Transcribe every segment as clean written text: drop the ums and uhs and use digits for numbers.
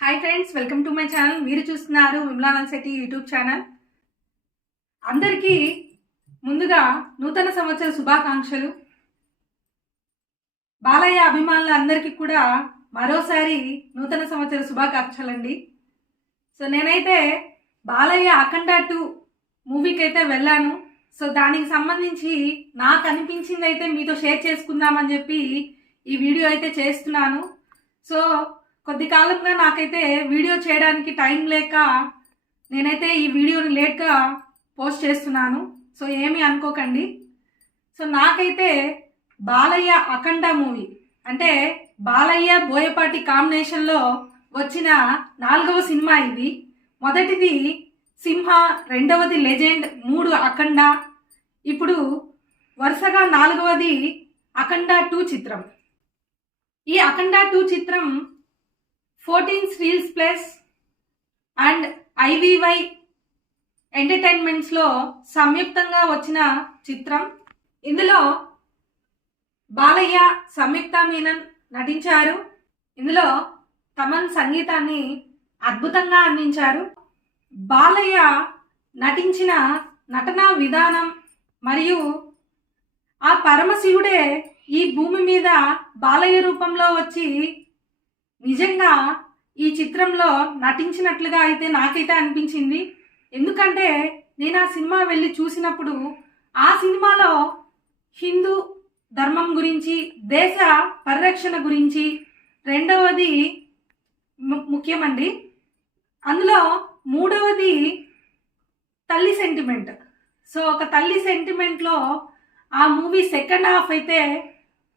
Hi friends, welcome to my channel. మీరు చూస్తున్నారు Vimala నల్శెట్టి YouTube channel. అందరికీ ముందుగా నూతన సంవత్సర శుభాకాంక్షలు. బాలయ్య అభిమానుల అందరికీ కూడా మరోసారి నూతన సంవత్సర శుభాకాంక్షలు అండి. సో నేనైతే బాలయ్య అఖండ 2 మూవీకి అయితే వెళ్ళాను. సో దానికి సంబంధించి నాకు అనిపించింది అయితే మీతో షేర్ చేసుకుందామని చెప్పి ఈ వీడియో అయితే చేస్తున్నాను. సో కొద్ది కాలంగా నాకైతే వీడియో చేయడానికి టైం లేక నేనైతే ఈ వీడియోని లేట్గా పోస్ట్ చేస్తున్నాను. సో ఏమీ అనుకోకండి. సో నాకైతే బాలయ్య అఖండ మూవీ అంటే బాలయ్య బోయపాటి కాంబినేషన్లో వచ్చిన 4వ సినిమా ఇది. మొదటిది సింహ, రెండవది లెజెండ్, 3 అఖండ, ఇప్పుడు వరుసగా 4వది అఖండ 2 చిత్రం. ఈ అఖండ 2 చిత్రం 14 రీల్స్ ప్లస్ అండ్ ఐవీవై ఎంటర్టైన్మెంట్స్లో సంయుక్తంగా వచ్చిన చిత్రం. ఇందులో బాలయ్య, సంయుక్త మీనన్ నటించారు. ఇందులో తమన్ సంగీతాన్ని అద్భుతంగా అందించారు. బాలయ్య నటించిన నటనా విధానం మరియు ఆ పరమశివుడే ఈ భూమి మీద బాలయ్య రూపంలో వచ్చి నిజంగా ఈ చిత్రంలో నటించినట్లుగా అయితే నాకైతే అనిపించింది. ఎందుకంటే నేను ఆ సినిమా వెళ్ళి చూసినప్పుడు ఆ సినిమాలో హిందూ ధర్మం గురించి, దేశ పరిరక్షణ గురించి, రెండవది ముఖ్యమండి, అందులో మూడవది తల్లి సెంటిమెంట్. సో ఒక తల్లి సెంటిమెంట్లో ఆ మూవీ సెకండ్ హాఫ్ అయితే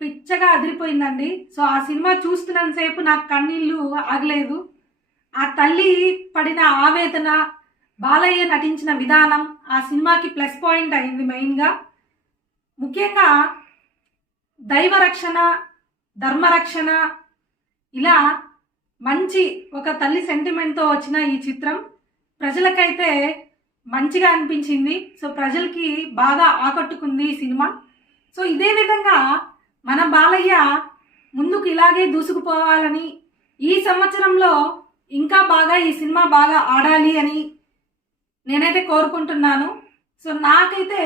పిచ్చగా అదిరిపోయిందండి. సో ఆ సినిమా చూస్తున్నంతసేపు నాకు కన్నీళ్ళు ఆగలేదు. ఆ తల్లి పడిన ఆవేదన, బాలయ్య నటించిన విధానం ఆ సినిమాకి ప్లస్ పాయింట్ అయింది. మెయిన్గా ముఖ్యంగా దైవరక్షణ, ధర్మరక్షణ, ఇలా మంచి ఒక తల్లి సెంటిమెంట్తో వచ్చిన ఈ చిత్రం ప్రజలకైతే మంచిగా అనిపించింది. సో ప్రజలకి బాగా ఆకట్టుకుంది ఈ సినిమా. సో ఇదే విధంగా మన బాలయ్య ముందుకు ఇలాగే దూసుకుపోవాలని, ఈ సంవత్సరంలో ఇంకా బాగా ఈ సినిమా బాగా ఆడాలి అని నేనైతే కోరుకుంటున్నాను. సో నాకైతే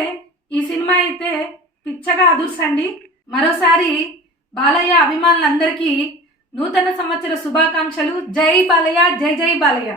ఈ సినిమా అయితే పిచ్చగా అదుర్సండి. మరోసారి బాలయ్య అభిమానులందరికీ నూతన సంవత్సర శుభాకాంక్షలు. జై బాలయ్య, జై జై బాలయ్య.